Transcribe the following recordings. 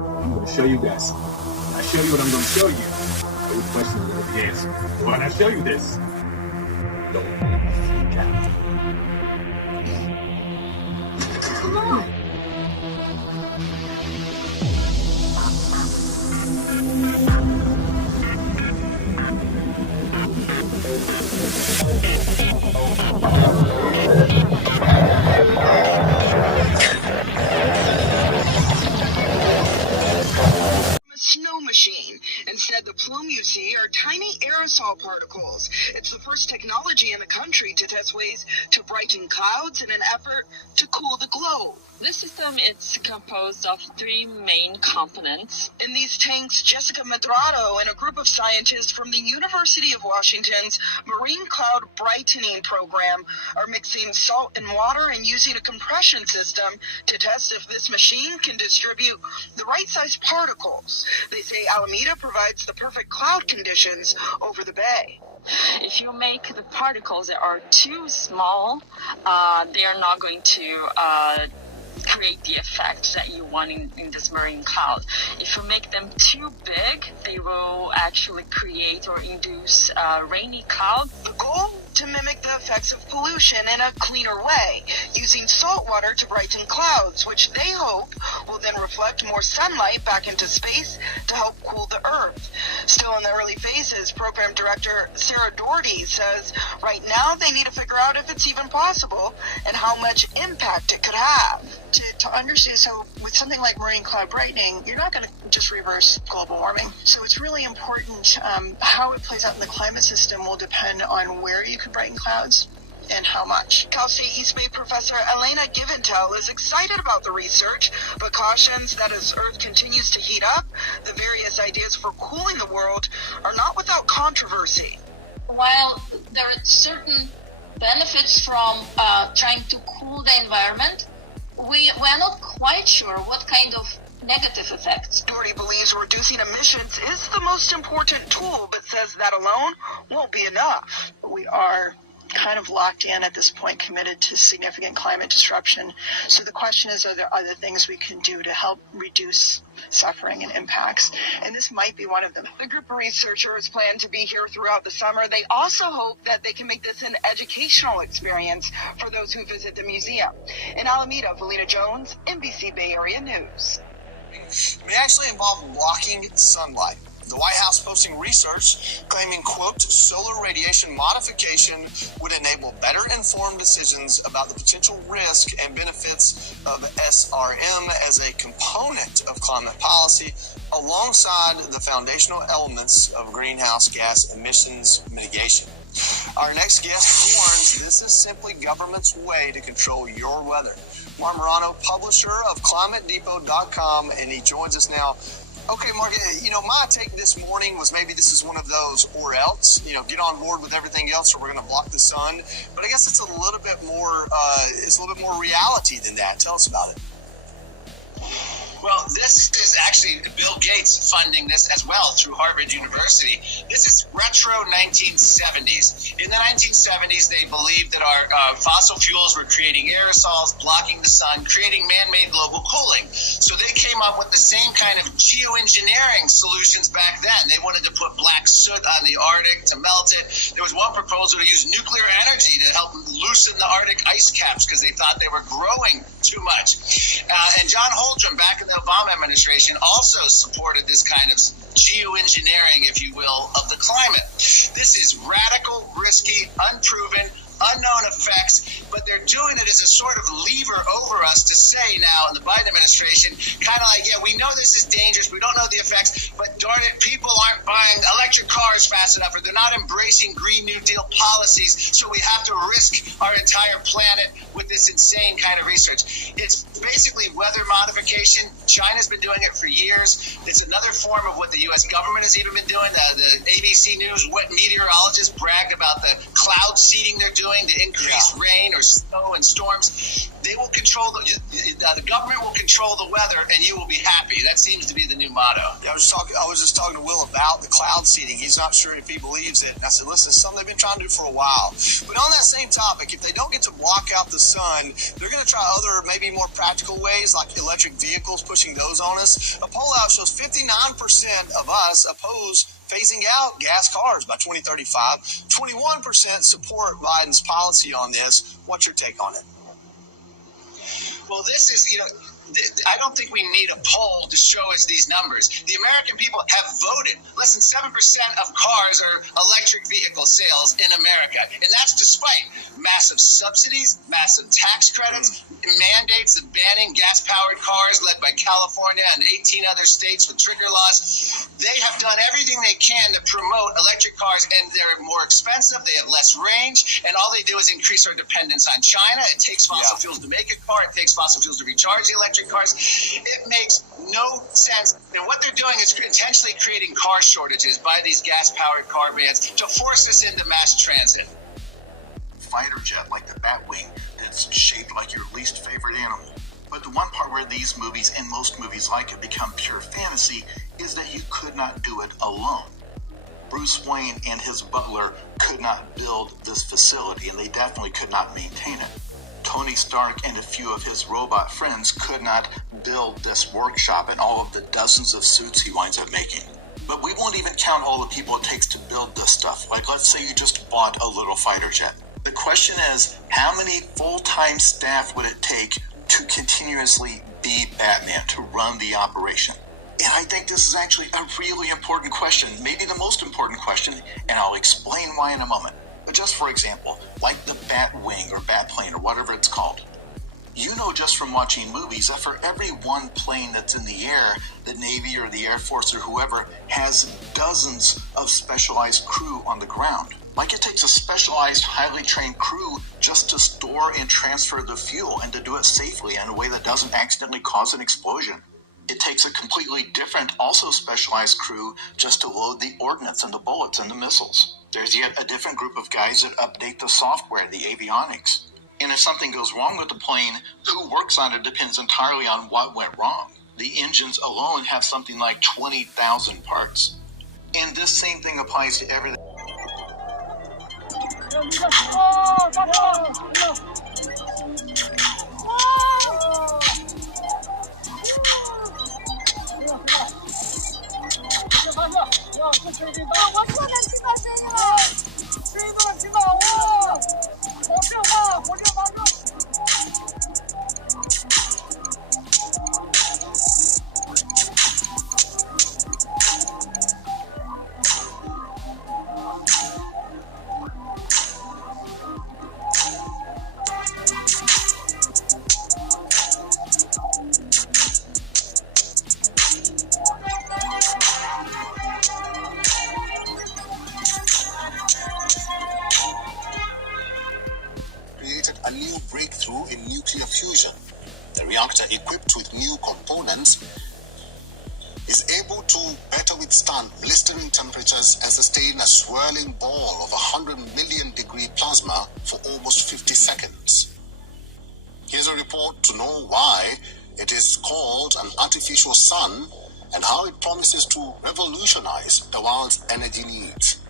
I'm going to show you guys something. When I show you what I'm going to show you, those questions are going to be answered. Why not show you this? Don't freak out. Come on. Snow machine. Instead, the plume you see are tiny aerosol particles. It's the first technology in the country to test ways to brighten clouds in an effort to cool the globe. This system is composed of three main components. In these tanks, Jessica Medrado and a group of scientists from the University of Washington's Marine Cloud Brightening Program are mixing salt and water and using a compression system to test if this machine can distribute the right size particles. They say Alameda provides the perfect cloud conditions over the bay. If you make the particles that are too small, they are not going to create the effect that you want in this marine cloud. If you make them too big, they will actually create or induce a rainy cloud. The goal? To mimic the effects of pollution in a cleaner way, using salt water to brighten clouds, which they hope will then reflect more sunlight back into space to help cool the Earth. Still in the early phases, Program Director Sarah Doherty says right now they need to figure out if it's even possible and how much impact it could have. To understand, so with something like marine cloud brightening, you're not going to just reverse global warming. So it's really important how it plays out in the climate system will depend on where you can brighten clouds and how much. Cal State East Bay professor Elena Giventel is excited about the research, but cautions that as Earth continues to heat up, the various ideas for cooling the world are not without controversy. While there are certain benefits from trying to cool the environment, we're not quite sure what kind of negative effects. Doherty believes reducing emissions is the most important tool, but says that alone won't be enough. We are kind of locked in at this point, committed to significant climate disruption. So the question is, are there other things we can do to help reduce suffering and impacts? And this might be one of them. The group of researchers plan to be here throughout the summer. They also hope that they can make this an educational experience for those who visit the museum. In Alameda, Valina Jones, NBC Bay Area News. It may actually involve blocking sunlight. The White House posting research claiming, quote, solar radiation modification would enable better informed decisions about the potential risk and benefits of SRM as a component of climate policy alongside the foundational elements of greenhouse gas emissions mitigation. Our next guest warns this is simply government's way to control your weather. Mark Morano, publisher of ClimateDepot.com, and he joins us now. Okay, Mark, my take this morning was maybe this is one of those or else, get on board with everything else or we're going to block the sun. But I guess it's a little bit more reality than that. Tell us about it. Well, this is actually Bill Gates funding this as well through Harvard University. This is retro 1970s. In the 1970s, they believed that our fossil fuels were creating aerosols, blocking the sun, creating man-made global cooling. So they came up with the same kind of geoengineering solutions back then. They wanted to put black soot on the Arctic to melt it. There was one proposal to use nuclear energy to help loosen the Arctic ice caps because they thought they were growing too much. And John Holdren, back in the Obama administration, also supported this kind of geoengineering, if you will, of the climate. This is radical, risky, unproven, unknown effects, but they're doing it as a sort of lever over us to say now in the Biden administration, kind of like, yeah, we know this is dangerous, we don't know the effects, but darn it, people aren't buying electric cars fast enough, or they're not embracing Green New Deal policies, so we have to risk our entire planet with this insane kind of research. It's basically weather modification. China's been doing it for years. It's another form of what the U.S. government has even been doing. The ABC News meteorologists bragged about the cloud seeding they're doing doing to increase rain or snow and storms, they will control the government will control the weather, and you will be happy. That seems to be the new motto. Yeah, I was just talking to Will about the cloud seeding. He's not sure if he believes it. And I said, listen, it's something they've been trying to do for a while. But on that same topic, if they don't get to block out the sun, they're going to try other, maybe more practical ways, like electric vehicles, pushing those on us. A poll out shows 59% of us oppose phasing out gas cars by 2035. 21% support Biden's policy on this. What's your take on it? Well, this is, I don't think we need a poll to show us these numbers. The American people have voted. Less than 7% of cars are electric vehicle sales in America. And that's despite massive subsidies, massive tax credits, mandates of banning gas-powered cars led by California and 18 other states with trigger laws. They have done everything they can to promote electric cars, and they're more expensive, they have less range, and all they do is increase our dependence on China. It takes fossil fuels to make a car, it takes fossil fuels to recharge the electric cars. It makes no sense. And what they're doing is intentionally creating car shortages by these gas-powered car bans to force us into mass transit. Fighter jet like the Batwing that's shaped like your least favorite animal. But the one part where these movies and most movies like it become pure fantasy is that you could not do it alone. Bruce Wayne and his butler could not build this facility, and they definitely could not maintain it. Tony Stark and a few of his robot friends could not build this workshop and all of the dozens of suits he winds up making. But we won't even count all the people it takes to build this stuff. Like, let's say you just bought a little fighter jet. The question is, how many full-time staff would it take to continuously be Batman, to run the operation? And I think this is actually a really important question, maybe the most important question, and I'll explain why in a moment. But just for example, like the Batwing or Batplane or whatever it's called, you know just from watching movies that for every one plane that's in the air, the Navy or the Air Force or whoever has dozens of specialized crew on the ground. Like it takes a specialized, highly trained crew just to store and transfer the fuel and to do it safely in a way that doesn't accidentally cause an explosion. It takes a completely different, also specialized crew just to load the ordnance and the bullets and the missiles. There's yet a different group of guys that update the software, the avionics. And if something goes wrong with the plane, who works on it depends entirely on what went wrong. The engines alone have something like 20,000 parts. And this same thing applies to everything. Created a new breakthrough in nuclear fusion. The reactor, equipped with new components, is able to better withstand blistering temperatures and sustain a swirling ball of 100 million degree plasma for almost 50 seconds. Here's a report to know why it is called an artificial sun and how it promises to revolutionize the world's energy needs.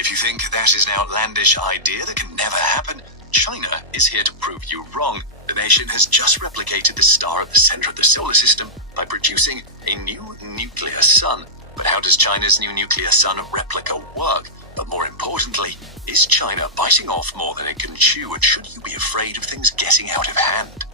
If you think that is an outlandish idea that can never happen, China is here to prove you wrong. The nation has just replicated the star at the center of the solar system by producing a new nuclear sun. But how does China's new nuclear sun replica work? But more importantly, is China biting off more than it can chew, and should you be afraid of things getting out of hand?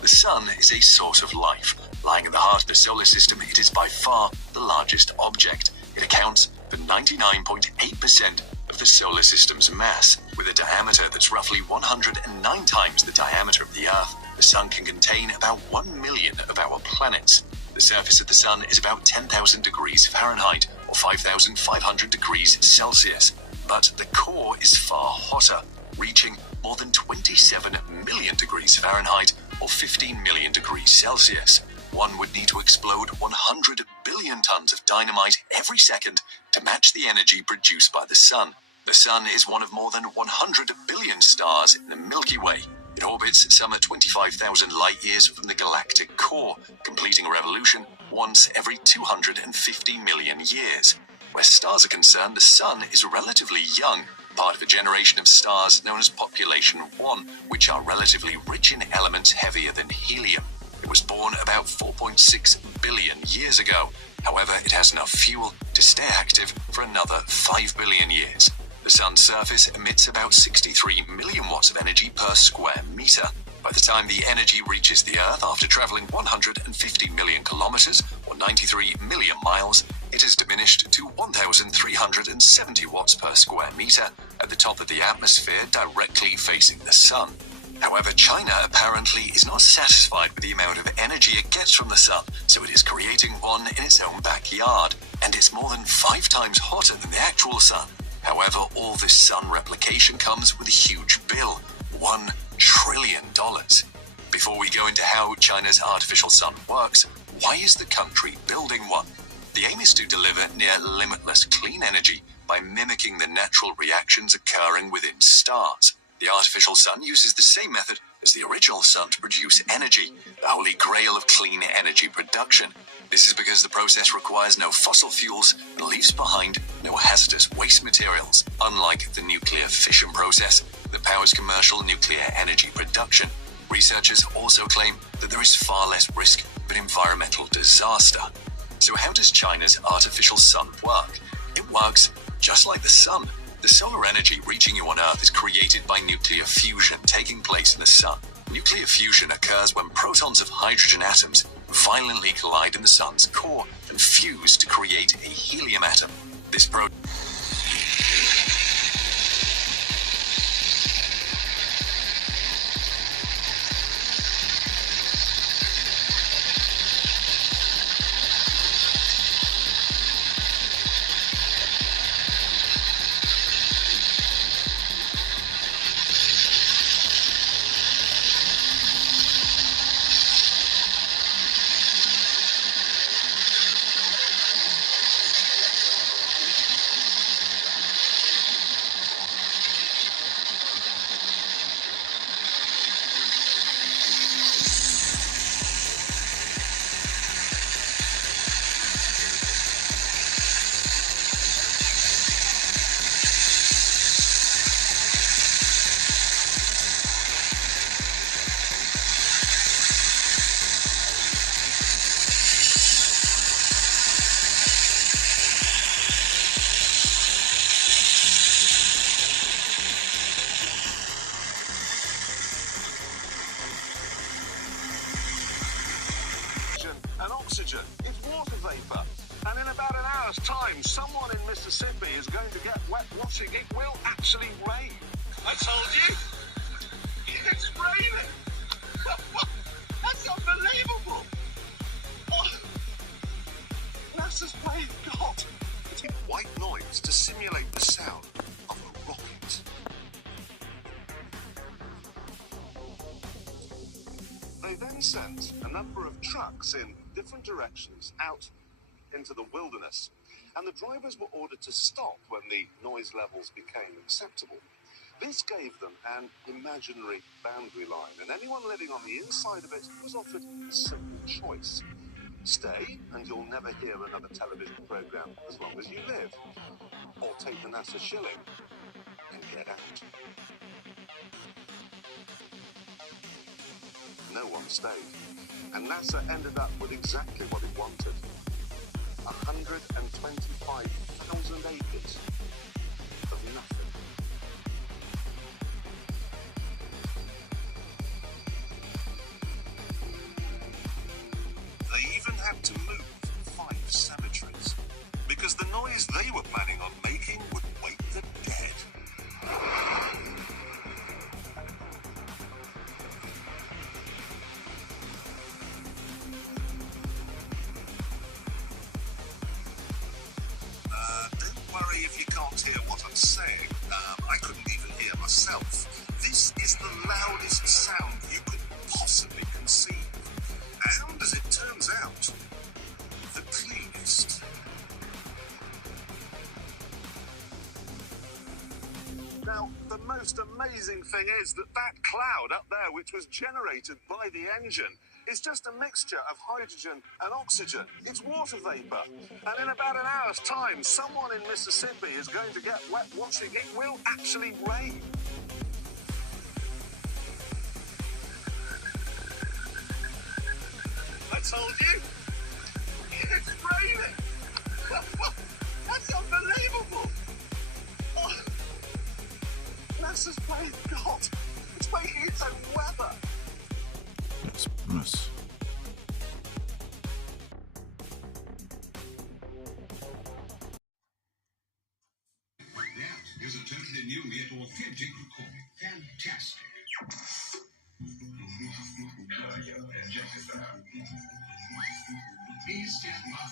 The sun is a source of life. Lying at the heart of the solar system, it is by far the largest object. It accounts for 99.8% of the solar system's mass. With a diameter that's roughly 109 times the diameter of the Earth, the sun can contain about 1 million of our planets. The surface of the sun is about 10,000 degrees Fahrenheit or 5,500 degrees Celsius. But the core is far hotter, reaching more than 27 million degrees Fahrenheit or 15 million degrees Celsius. One would need to explode 100 billion tons of dynamite every second to match the energy produced by the sun. The Sun is one of more than 100 billion stars in the Milky Way. It orbits some 25,000 light-years from the galactic core, completing a revolution once every 250 million years. Where stars are concerned, the Sun is relatively young, part of a generation of stars known as Population 1, which are relatively rich in elements heavier than helium. It was born about 4.6 billion years ago. However, it has enough fuel to stay active for another 5 billion years. The Sun's surface emits about 63 million watts of energy per square meter. By the time the energy reaches the Earth after traveling 150 million kilometers, or 93 million miles, it has diminished to 1,370 watts per square meter at the top of the atmosphere directly facing the Sun. However, China apparently is not satisfied with the amount of energy it gets from the Sun, so it is creating one in its own backyard, and it's more than 5 times hotter than the actual Sun. However, all this Sun replication comes with a huge bill, $1 trillion. Before we go into how China's artificial Sun works, why is the country building one? The aim is to deliver near limitless clean energy by mimicking the natural reactions occurring within stars. The artificial Sun uses the same method as the original Sun to produce energy, the holy grail of clean energy production. This is because the process requires no fossil fuels and leaves behind no hazardous waste materials, unlike the nuclear fission process that powers commercial nuclear energy production. Researchers also claim that there is far less risk of an environmental disaster. So how does China's artificial Sun work? It works just like the Sun. The solar energy reaching you on Earth is created by nuclear fusion taking place in the Sun. Nuclear fusion occurs when protons of hydrogen atoms violently collide in the Sun's core and fuse to create a helium atom. This and oxygen. It's water vapor. And in about an hour's time, someone in Mississippi is going to get wet washing. It will actually rain. I told you. It's raining. That's unbelievable. Oh. NASA's playing God. It's white noise to simulate the sound of a rocket. They then sent a number of trucks in different directions out into the wilderness, and the drivers were ordered to stop when the noise levels became acceptable. This gave them an imaginary boundary line, and anyone living on the inside of it was offered a simple choice. Stay, and you'll never hear another television program as long as you live. Or take the NASA shilling and get out. No one stayed, and NASA ended up with exactly what it wanted. 125,000 acres of nothing. They even had to move 5 cemeteries, because the noise they were planning on making would wake the dead. Don't worry if you can't hear what I'm saying. I couldn't even hear myself. This is the loudest sound you could possibly conceive. And as it turns out, the cleanest. Now, the most amazing thing is that cloud up there, which was generated by the engine, is just a mixture of hydrogen and oxygen. It's water vapor. And in about an hour's time, someone in Mississippi is going to get wet watching. It will actually rain. I told you. It's raining. That's unbelievable. Oh. NASA's playing God. It's making its own weather. Yes. That is a totally new yet authentic recording. Fantastic. Please stand by.